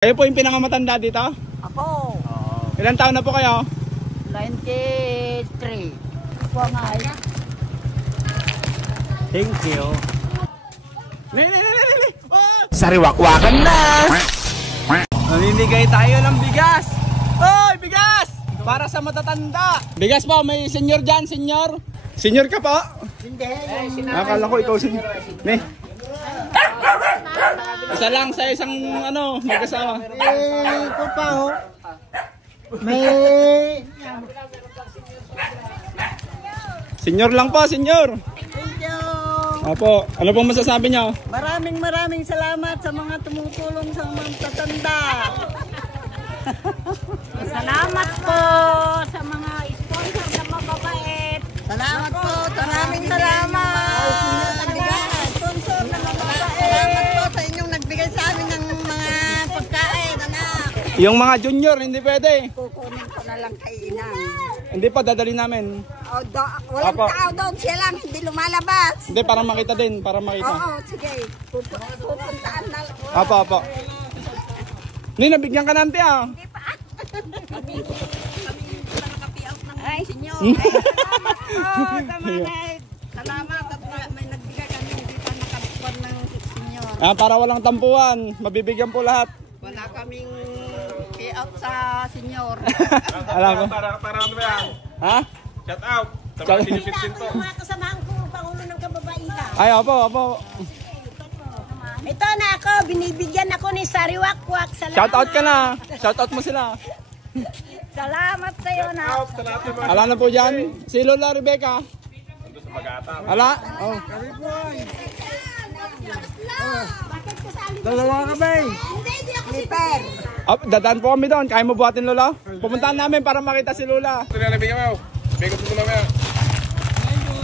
Kayo po yung pinakamatanda dito? Ako. Ilan taon na po kayo? 93. Ako nga ay. Thank you. Sariwakwakan na! Mamimigay tayo ng bigas! Hoy, bigas! Para sa matatanda! Bigas po, may senior dyan, senior! Senior ka po? Hindi. Akala ko ikaw senior. Ne? Isa lang sa isang ano, mag-asawa. Ito pa ho. May... Senior lang po, senior! Thank you. Opo, ano pong masasabi niyo? Maraming salamat sa mga tumutulong sa mga tatanda. Salamat po sa mga sponsor na mababait. Salamat po. Maraming salamat. Sponsor na mababait. Salamat po sa inyong nagbigay sa amin ng mga pagkain, anak. Yung mga junior, hindi pwede. Kukunin ko na lang kay Inang. Hindi pa, dadali namin. Walang Apo. tao doon, siya lang hindi lumalabas. Hindi, para makita din, para makita. Oo, sige. Pupuntaan na lang. Apo, apo. Ni, nabigyan ka nante ah. Ay, senyor. Salamat at may nagbigay kami hindi pa nakabukuan ng senyor. Ah, para walang tampuan, mabibigyan po lahat. Wala kaming payout sa senyor. Alam ko. Para ano ba yan? Ha? Shout out! Sa mga sinipit ko. Mga kasamahan ko, Pangulo ng Kababaihan. Ay, opo, opo. Ito na ako, binibigyan ako ni Sariwakwak. Salamat. Shout out ka na. Shout out mo sila. Salamat sa iyo na. Out sa lahat ng mga Ala na po dyan. Si Lola Rebecca. nandun sa Mag-Atang. Ala. Oh. Dalawa ka ba eh? Clipper. Oh, dadaan po kami doon. Kaya mo buhatin, Lola? Pupuntahan namin para makita si Lola. Ito na nabigyan mo. Bigyan ko na mamaya.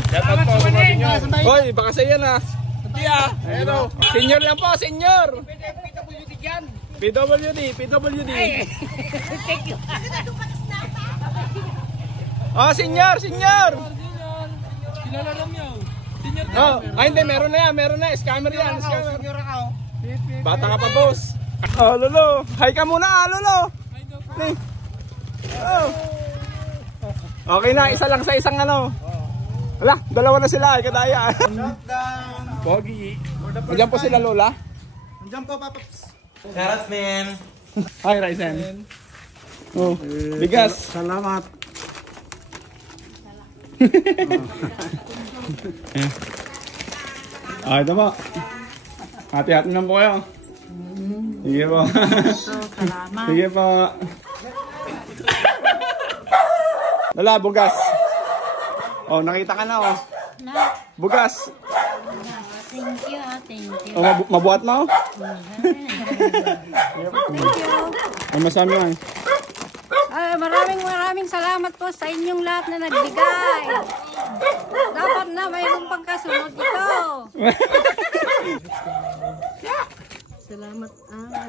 Shout out po sa mga senior. Hoy, baka sa iyo na. Hindi ah. Ayun o. Senior lang po, senior. PWD. Oh, senior. Oh, ay hindi, meron na. Scammer yan, scammer. Bata ka pa, boss. Oh, Lolo. Hi ka muna, Lolo. Oh. Okay na, isa lang sa isang ano. Wala, dalawa na sila, kadaya. Pogi. Nandiyan po sila, Lola. Nandiyan po, Papaps. Shoutout, man. Hi, Ryzen. Oh, bigas. Salamat. Ah, ito po. Hati-hati lang po kayo. Sige po. Salamat. Sige po. Lola, bugas. Oh, nakita ka na oh. Bugas. Thank you. Oh, mabuhat mo? Ay, masami yan. Ay, maraming salamat po sa inyong lahat na nagbigay. Dapat na mayroong pagkasunod ito. Salamat.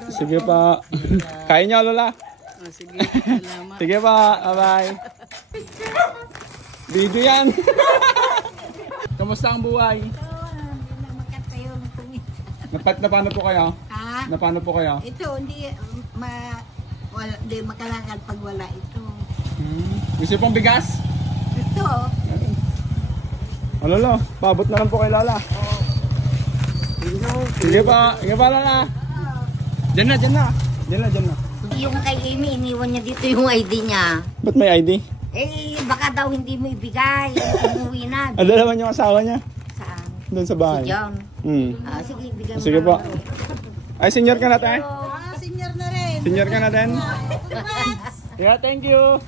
Sige pa. Kain niyo, Lola. Sige, salamat. Sige pa. Bye-bye. Video yan. Kamusta ang buhay? Na paano po kayo? Ha? Na paano po kayo? Ito, hindi makalakad pag wala ito. Gusto pong bigas? Ito, Oh, Lolo, paabot na lang po kay Lola. Sige pa, Lola. Diyan na. Yung kay Amy, iniwan niya dito yung ID niya. Ba't may ID? Eh, baka daw hindi mo ibigay. Umuwi na. Ano naman yung asawa niya? Saan? Doon sa bahay. Si John. Sige, ibigay mo. Sige na. po. Ay, senior ka na tayo? senior na rin. Senior ka na din? Yeah, thank you.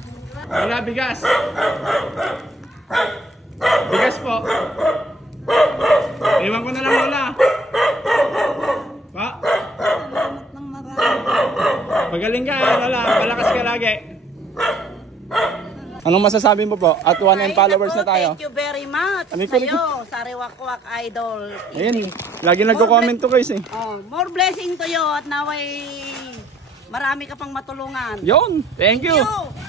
Wala, bigas. Bigas po. Iwan ko na lang, Lola. Pa? Magaling ka, Lola. Malakas ka lagi. Anong masasabi mo po? At 1M followers na tayo. Thank you very much Ano yung sa'yo, Sariwakwak Idol. Ayun, lagi nagko-comment to guys eh. Oh, more blessing to you at naway marami ka pang matulungan. Yun, thank you. Thank you.